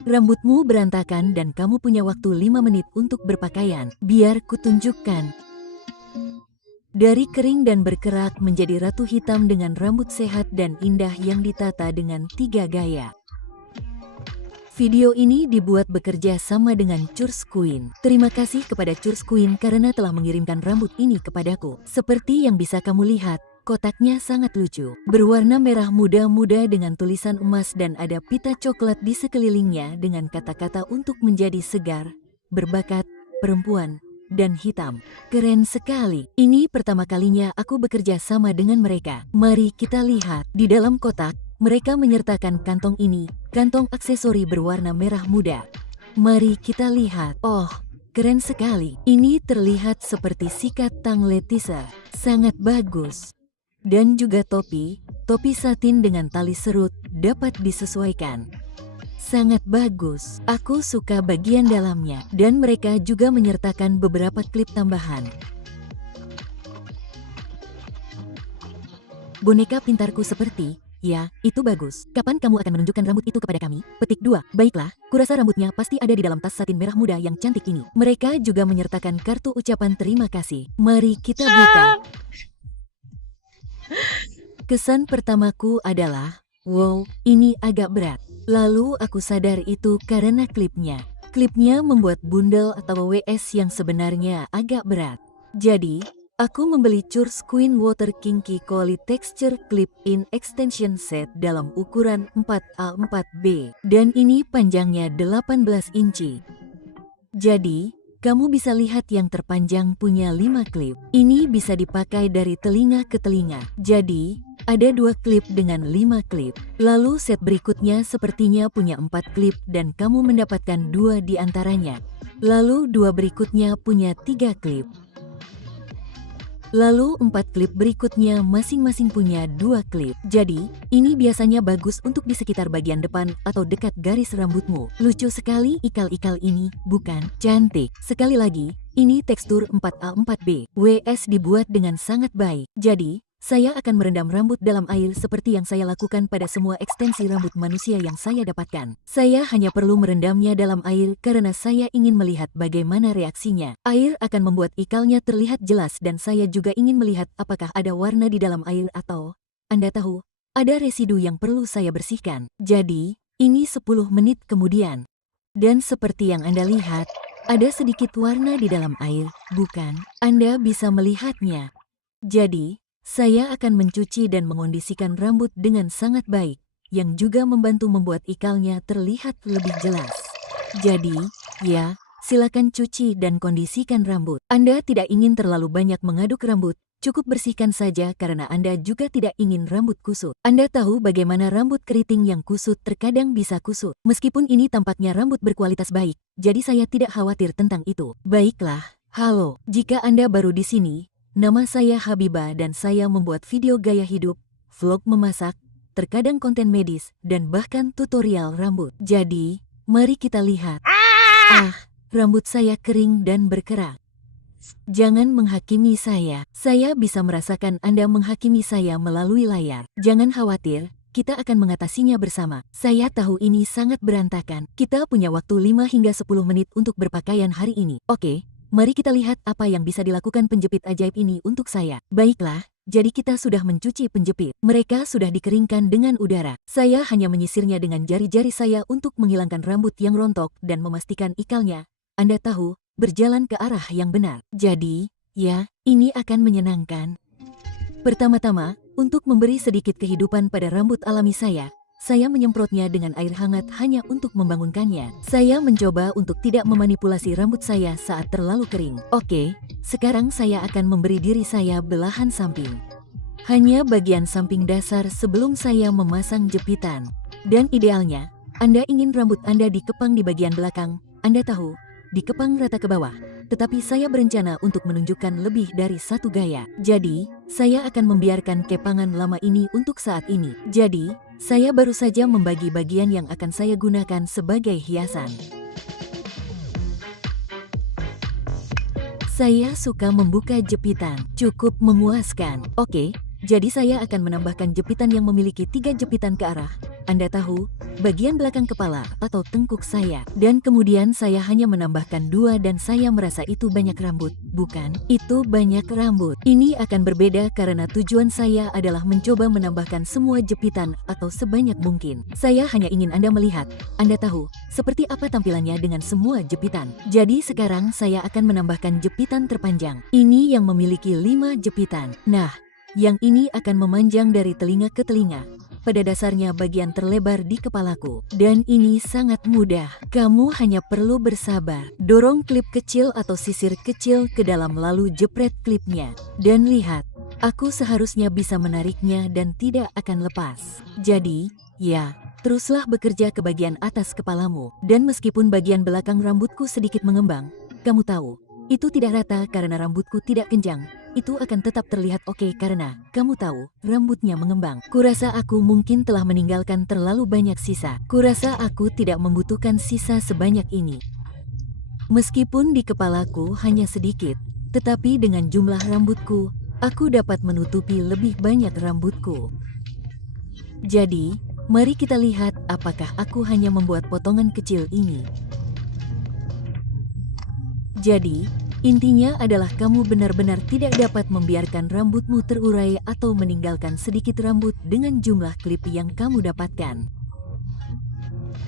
Rambutmu berantakan dan kamu punya waktu 5 menit untuk berpakaian. Biar kutunjukkan. Dari kering dan berkerak menjadi ratu hitam dengan rambut sehat dan indah yang ditata dengan 3 gaya. Video ini dibuat bekerja sama dengan Curse Queen. Terima kasih kepada Curse Queen karena telah mengirimkan rambut ini kepadaku. Seperti yang bisa kamu lihat, kotaknya sangat lucu. Berwarna merah muda-muda dengan tulisan emas dan ada pita coklat di sekelilingnya dengan kata-kata untuk menjadi segar, berbakat, perempuan, dan hitam. Keren sekali. Ini pertama kalinya aku bekerja sama dengan mereka. Mari kita lihat. Di dalam kotak, mereka menyertakan kantong ini, kantong aksesori berwarna merah muda. Mari kita lihat. Oh, keren sekali. Ini terlihat seperti sikat tang Letisa. Sangat bagus. Dan juga topi satin dengan tali serut dapat disesuaikan. Sangat bagus. Aku suka bagian dalamnya. Dan mereka juga menyertakan beberapa klip tambahan. Boneka pintarku seperti... Ya, itu bagus. Kapan kamu akan menunjukkan rambut itu kepada kami? Petik 2. Baiklah, kurasa rambutnya pasti ada di dalam tas satin merah muda yang cantik ini. Mereka juga menyertakan kartu ucapan terima kasih. Mari kita buka. Kesan pertamaku adalah, wow, ini agak berat. Lalu aku sadar itu karena klipnya. Klipnya membuat bundel atau WS yang sebenarnya agak berat. Jadi, aku membeli Curse Queen Water Kinky Coily Texture Clip-in Extension Set dalam ukuran 4A4B. Dan ini panjangnya 18 inci. Jadi, kamu bisa lihat yang terpanjang punya 5 klip. Ini bisa dipakai dari telinga ke telinga. Jadi, ada 2 klip dengan 5 klip. Lalu set berikutnya sepertinya punya 4 klip dan kamu mendapatkan 2 di antaranya. Lalu 2 berikutnya punya 3 klip. Lalu 4 klip berikutnya masing-masing punya 2 klip. Jadi, ini biasanya bagus untuk di sekitar bagian depan atau dekat garis rambutmu. Lucu sekali ikal-ikal ini, bukan? Cantik. Sekali lagi, ini tekstur 4A4B. WS dibuat dengan sangat baik. Jadi, saya akan merendam rambut dalam air seperti yang saya lakukan pada semua ekstensi rambut manusia yang saya dapatkan. Saya hanya perlu merendamnya dalam air karena saya ingin melihat bagaimana reaksinya. Air akan membuat ikalnya terlihat jelas dan saya juga ingin melihat apakah ada warna di dalam air atau, Anda tahu, ada residu yang perlu saya bersihkan. Jadi, ini 10 menit kemudian. Dan seperti yang Anda lihat, ada sedikit warna di dalam air, bukan? Anda bisa melihatnya. Jadi, saya akan mencuci dan mengondisikan rambut dengan sangat baik, yang juga membantu membuat ikalnya terlihat lebih jelas. Jadi, ya, silakan cuci dan kondisikan rambut. Anda tidak ingin terlalu banyak mengaduk rambut, cukup bersihkan saja karena Anda juga tidak ingin rambut kusut. Anda tahu bagaimana rambut keriting yang kusut terkadang bisa kusut. Meskipun ini tampaknya rambut berkualitas baik, jadi saya tidak khawatir tentang itu. Baiklah, halo, jika Anda baru di sini, nama saya Habibah dan saya membuat video gaya hidup, vlog memasak, terkadang konten medis, dan bahkan tutorial rambut. Jadi, mari kita lihat. Rambut saya kering dan berkerak. Jangan menghakimi saya. Saya bisa merasakan Anda menghakimi saya melalui layar. Jangan khawatir, kita akan mengatasinya bersama. Saya tahu ini sangat berantakan. Kita punya waktu 5 hingga 10 menit untuk berpakaian hari ini. Oke. Mari kita lihat apa yang bisa dilakukan penjepit ajaib ini untuk saya. Baiklah, jadi kita sudah mencuci penjepit. Mereka sudah dikeringkan dengan udara. Saya hanya menyisirnya dengan jari-jari saya untuk menghilangkan rambut yang rontok dan memastikan ikalnya, Anda tahu, berjalan ke arah yang benar. Jadi, ya, ini akan menyenangkan. Pertama-tama, untuk memberi sedikit kehidupan pada rambut alami saya menyemprotnya dengan air hangat hanya untuk membangunkannya. Saya mencoba untuk tidak memanipulasi rambut saya saat terlalu kering. Oke, sekarang saya akan memberi diri saya belahan samping. Hanya bagian samping dasar sebelum saya memasang jepitan. Dan idealnya, Anda ingin rambut Anda dikepang di bagian belakang, Anda tahu, dikepang rata ke bawah. Tetapi saya berencana untuk menunjukkan lebih dari satu gaya. Jadi, saya akan membiarkan kepangan lama ini untuk saat ini. Jadi, saya baru saja membagi bagian yang akan saya gunakan sebagai hiasan. Saya suka membuka jepitan, cukup memuaskan. Oke, jadi saya akan menambahkan jepitan yang memiliki 3 jepitan ke arah, Anda tahu, bagian belakang kepala atau tengkuk saya. Dan kemudian saya hanya menambahkan 2 dan saya merasa itu banyak rambut. Bukan, itu banyak rambut. Ini akan berbeda karena tujuan saya adalah mencoba menambahkan semua jepitan atau sebanyak mungkin. Saya hanya ingin Anda melihat, Anda tahu, seperti apa tampilannya dengan semua jepitan. Jadi sekarang saya akan menambahkan jepitan terpanjang. Ini yang memiliki 5 jepitan. Nah, yang ini akan memanjang dari telinga ke telinga. Pada dasarnya bagian terlebar di kepalaku. Dan ini sangat mudah. Kamu hanya perlu bersabar. Dorong klip kecil atau sisir kecil ke dalam lalu jepret klipnya. Dan lihat, aku seharusnya bisa menariknya dan tidak akan lepas. Jadi, ya, teruslah bekerja ke bagian atas kepalamu. Dan meskipun bagian belakang rambutku sedikit mengembang, kamu tahu, itu tidak rata karena rambutku tidak kencang. Itu akan tetap terlihat oke karena, kamu tahu, rambutnya mengembang. Kurasa aku mungkin telah meninggalkan terlalu banyak sisa. Kurasa aku tidak membutuhkan sisa sebanyak ini. Meskipun di kepalaku hanya sedikit, tetapi dengan jumlah rambutku, aku dapat menutupi lebih banyak rambutku. Jadi, mari kita lihat apakah aku hanya membuat potongan kecil ini. Jadi, intinya adalah kamu benar-benar tidak dapat membiarkan rambutmu terurai atau meninggalkan sedikit rambut dengan jumlah klip yang kamu dapatkan.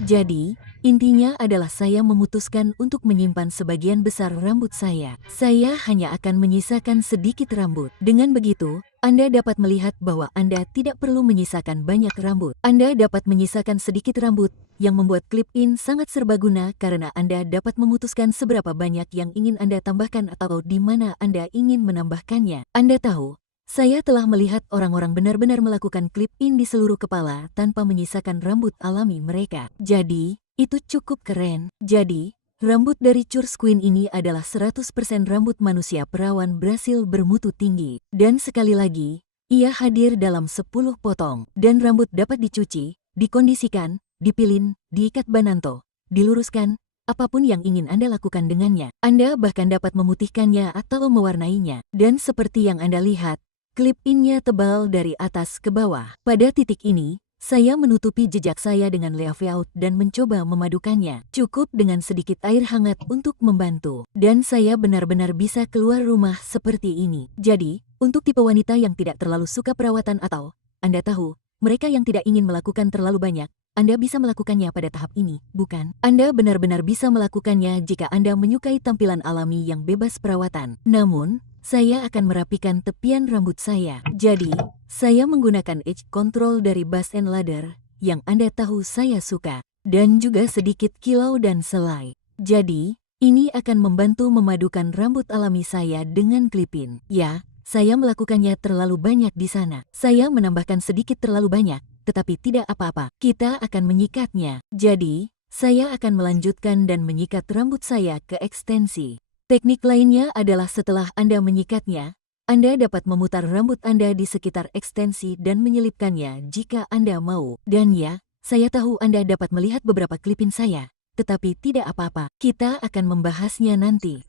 Jadi, intinya adalah saya memutuskan untuk menyimpan sebagian besar rambut saya. Saya hanya akan menyisakan sedikit rambut. Dengan begitu, Anda dapat melihat bahwa Anda tidak perlu menyisakan banyak rambut. Anda dapat menyisakan sedikit rambut yang membuat clip-in sangat serbaguna karena Anda dapat memutuskan seberapa banyak yang ingin Anda tambahkan atau di mana Anda ingin menambahkannya. Anda tahu, saya telah melihat orang-orang benar-benar melakukan clip-in di seluruh kepala tanpa menyisakan rambut alami mereka. Jadi, itu cukup keren. Jadi, rambut dari Curse Queen ini adalah 100% rambut manusia perawan Brasil bermutu tinggi. Dan sekali lagi, ia hadir dalam 10 potong. Dan rambut dapat dicuci, dikondisikan, dipilin, diikat bananto, diluruskan, apapun yang ingin Anda lakukan dengannya. Anda bahkan dapat memutihkannya atau mewarnainya. Dan seperti yang Anda lihat, clip-innya tebal dari atas ke bawah. Pada titik ini, saya menutupi jejak saya dengan layout dan mencoba memadukannya. Cukup dengan sedikit air hangat untuk membantu. Dan saya benar-benar bisa keluar rumah seperti ini. Jadi, untuk tipe wanita yang tidak terlalu suka perawatan atau, Anda tahu, mereka yang tidak ingin melakukan terlalu banyak, Anda bisa melakukannya pada tahap ini, bukan? Anda benar-benar bisa melakukannya jika Anda menyukai tampilan alami yang bebas perawatan. Namun, saya akan merapikan tepian rambut saya. Jadi, saya menggunakan edge control dari Buzz and Ladder, yang Anda tahu saya suka, dan juga sedikit kilau dan selai. Jadi, ini akan membantu memadukan rambut alami saya dengan clip-in. Ya, saya melakukannya terlalu banyak di sana. Saya menambahkan sedikit terlalu banyak, tetapi tidak apa-apa. Kita akan menyikatnya. Jadi, saya akan melanjutkan dan menyikat rambut saya ke ekstensi. Teknik lainnya adalah setelah Anda menyikatnya, Anda dapat memutar rambut Anda di sekitar ekstensi dan menyelipkannya jika Anda mau. Dan ya, saya tahu Anda dapat melihat beberapa clip-in saya, tetapi tidak apa-apa. Kita akan membahasnya nanti.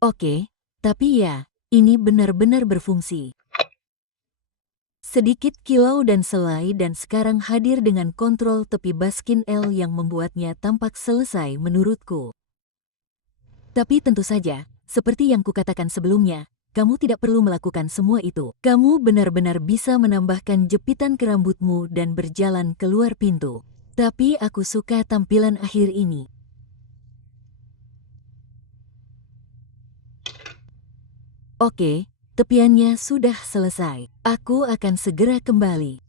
Oke, tapi ya, ini benar-benar berfungsi. Sedikit kilau dan selai dan sekarang hadir dengan kontrol tepi Baskin L yang membuatnya tampak selesai menurutku. Tapi tentu saja, seperti yang kukatakan sebelumnya, kamu tidak perlu melakukan semua itu. Kamu benar-benar bisa menambahkan jepitan ke rambutmu dan berjalan keluar pintu. Tapi aku suka tampilan akhir ini. Oke, tepiannya sudah selesai. Aku akan segera kembali.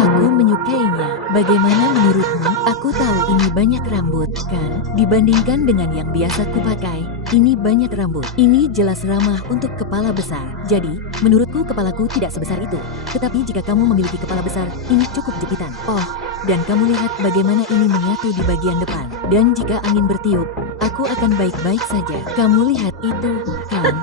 Aku menyukainya. Bagaimana menurutmu? Aku tahu ini banyak rambut, kan? Dibandingkan dengan yang biasa kupakai, ini banyak rambut. Ini jelas ramah untuk kepala besar. Jadi, menurutku kepalaku tidak sebesar itu. Tetapi jika kamu memiliki kepala besar, ini cukup jepitan. Oh, dan kamu lihat bagaimana ini menyatu di bagian depan. Dan jika angin bertiup, aku akan baik-baik saja. Kamu lihat itu, kan?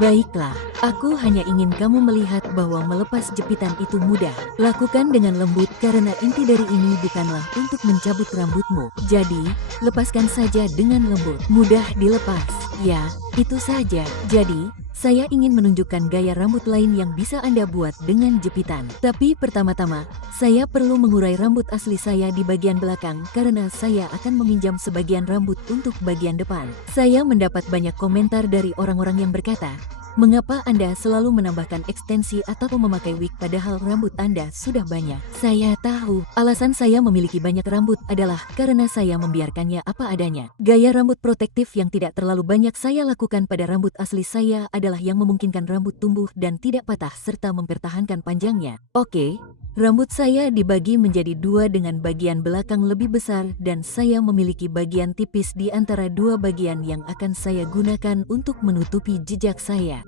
Baiklah, aku hanya ingin kamu melihat bahwa melepas jepitan itu mudah. Lakukan dengan lembut karena inti dari ini bukanlah untuk mencabut rambutmu. Jadi, lepaskan saja dengan lembut. Mudah dilepas. Ya, itu saja. Jadi, saya ingin menunjukkan gaya rambut lain yang bisa Anda buat dengan jepitan. Tapi pertama-tama, saya perlu mengurai rambut asli saya di bagian belakang karena saya akan meminjam sebagian rambut untuk bagian depan. Saya mendapat banyak komentar dari orang-orang yang berkata, "Mengapa Anda selalu menambahkan ekstensi atau memakai wig padahal rambut Anda sudah banyak?" Saya tahu, alasan saya memiliki banyak rambut adalah karena saya membiarkannya apa adanya. Gaya rambut protektif yang tidak terlalu banyak saya lakukan pada rambut asli saya adalah yang memungkinkan rambut tumbuh dan tidak patah serta mempertahankan panjangnya. Oke. Rambut saya dibagi menjadi dua dengan bagian belakang lebih besar dan saya memiliki bagian tipis di antara dua bagian yang akan saya gunakan untuk menutupi jejak saya.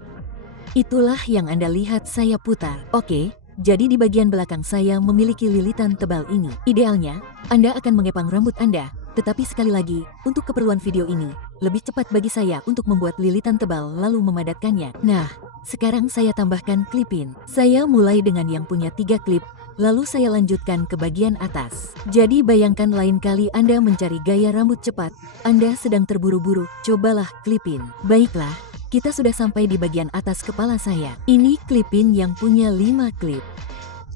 Itulah yang Anda lihat saya putar. Oke, jadi di bagian belakang saya memiliki lilitan tebal ini. Idealnya, Anda akan mengepang rambut Anda, tetapi sekali lagi, untuk keperluan video ini, lebih cepat bagi saya untuk membuat lilitan tebal lalu memadatkannya. Nah, sekarang saya tambahkan klipin. Saya mulai dengan yang punya 3 klip, lalu saya lanjutkan ke bagian atas. Jadi bayangkan lain kali Anda mencari gaya rambut cepat, Anda sedang terburu-buru, cobalah klipin. Baiklah, kita sudah sampai di bagian atas kepala saya. Ini klipin yang punya 5 klip.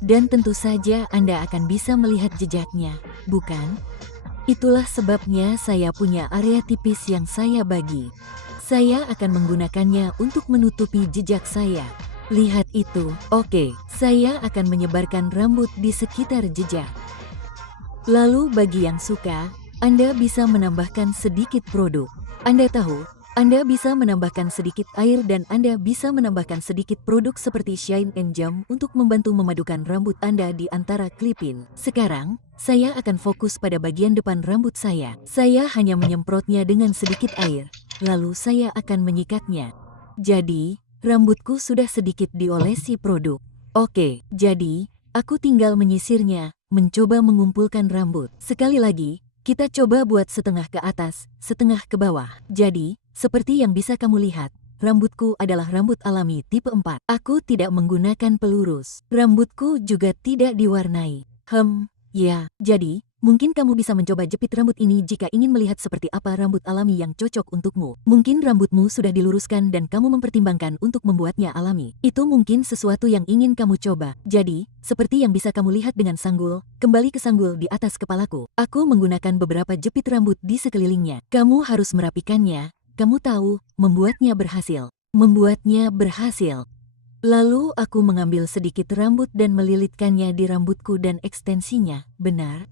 Dan tentu saja Anda akan bisa melihat jejaknya, bukan? Itulah sebabnya saya punya area tipis yang saya bagi. Saya akan menggunakannya untuk menutupi jejak saya. Lihat itu. Oke, saya akan menyebarkan rambut di sekitar jejak. Lalu bagi yang suka, Anda bisa menambahkan sedikit produk. Anda tahu, Anda bisa menambahkan sedikit air dan Anda bisa menambahkan sedikit produk seperti Shine and Jam untuk membantu memadukan rambut Anda di antara klipin. Sekarang, saya akan fokus pada bagian depan rambut saya. Saya hanya menyemprotnya dengan sedikit air. Lalu saya akan menyikatnya. Jadi, rambutku sudah sedikit diolesi produk. Oke, jadi, aku tinggal menyisirnya, mencoba mengumpulkan rambut. Sekali lagi, kita coba buat setengah ke atas, setengah ke bawah. Jadi, seperti yang bisa kamu lihat, rambutku adalah rambut alami tipe 4. Aku tidak menggunakan pelurus. Rambutku juga tidak diwarnai. Ya, jadi, mungkin kamu bisa mencoba jepit rambut ini jika ingin melihat seperti apa rambut alami yang cocok untukmu. Mungkin rambutmu sudah diluruskan dan kamu mempertimbangkan untuk membuatnya alami. Itu mungkin sesuatu yang ingin kamu coba. Jadi, seperti yang bisa kamu lihat dengan sanggul, kembali ke sanggul di atas kepalaku. Aku menggunakan beberapa jepit rambut di sekelilingnya. Kamu harus merapikannya. Kamu tahu, membuatnya berhasil. Membuatnya berhasil. Lalu aku mengambil sedikit rambut dan melilitkannya di rambutku dan ekstensinya, benar?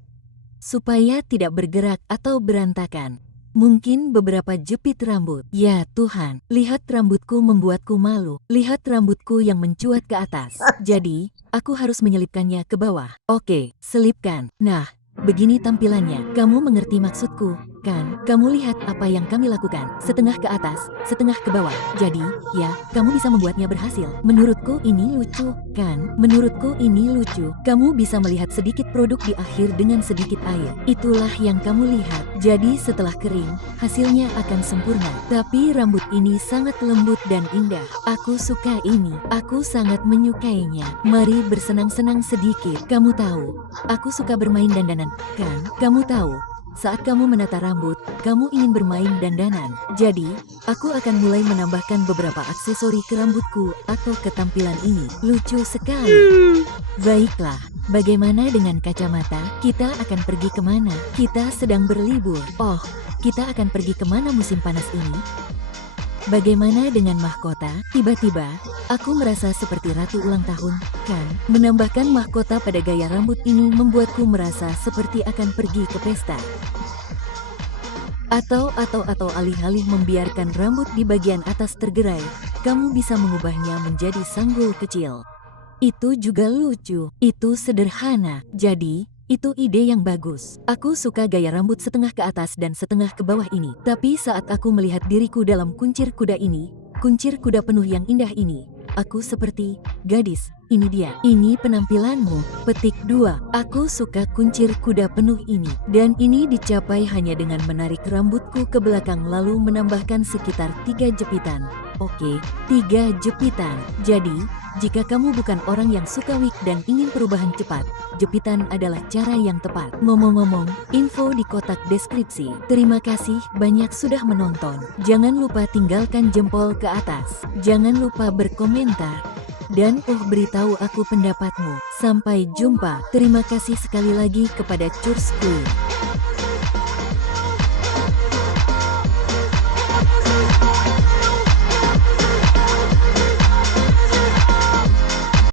Supaya tidak bergerak atau berantakan. Mungkin beberapa jepit rambut. Ya Tuhan, lihat rambutku membuatku malu. Lihat rambutku yang mencuat ke atas. Jadi, aku harus menyelipkannya ke bawah. Oke, selipkan. Nah, begini tampilannya. Kamu mengerti maksudku, kan? Kamu lihat apa yang kami lakukan. Setengah ke atas, setengah ke bawah. Jadi, ya, kamu bisa membuatnya berhasil. Menurutku ini lucu, kan? Menurutku ini lucu. Kamu bisa melihat sedikit produk di akhir dengan sedikit air. Itulah yang kamu lihat. Jadi setelah kering, hasilnya akan sempurna. Tapi rambut ini sangat lembut dan indah. Aku suka ini. Aku sangat menyukainya. Mari bersenang-senang sedikit. Kamu tahu, aku suka bermain dandanan, kan? Kamu tahu, saat kamu menata rambut, kamu ingin bermain dandanan. Jadi, aku akan mulai menambahkan beberapa aksesori ke rambutku atau ke tampilan ini. Lucu sekali. Baiklah, bagaimana dengan kacamata? Kita akan pergi kemana? Kita sedang berlibur. Oh, kita akan pergi kemana musim panas ini? Bagaimana dengan mahkota? Tiba-tiba, aku merasa seperti ratu ulang tahun, kan? Menambahkan mahkota pada gaya rambut ini membuatku merasa seperti akan pergi ke pesta. Atau alih-alih membiarkan rambut di bagian atas tergerai, kamu bisa mengubahnya menjadi sanggul kecil. Itu juga lucu. Itu sederhana. Jadi, itu ide yang bagus. Aku suka gaya rambut setengah ke atas dan setengah ke bawah ini. Tapi saat aku melihat diriku dalam kuncir kuda ini, kuncir kuda penuh yang indah ini, aku seperti gadis. ini dia. Ini penampilanmu. Petik 2. Aku suka kuncir kuda penuh ini. Dan ini dicapai hanya dengan menarik rambutku ke belakang lalu menambahkan sekitar 3 jepitan. Oke, 3 jepitan. Jadi, jika kamu bukan orang yang suka wig dan ingin perubahan cepat, jepitan adalah cara yang tepat. Ngomong-ngomong, info di kotak deskripsi. Terima kasih banyak sudah menonton. Jangan lupa tinggalkan jempol ke atas. Jangan lupa berkomentar. Dan beritahu aku pendapatmu. Sampai jumpa. Terima kasih sekali lagi kepada Curs Queen.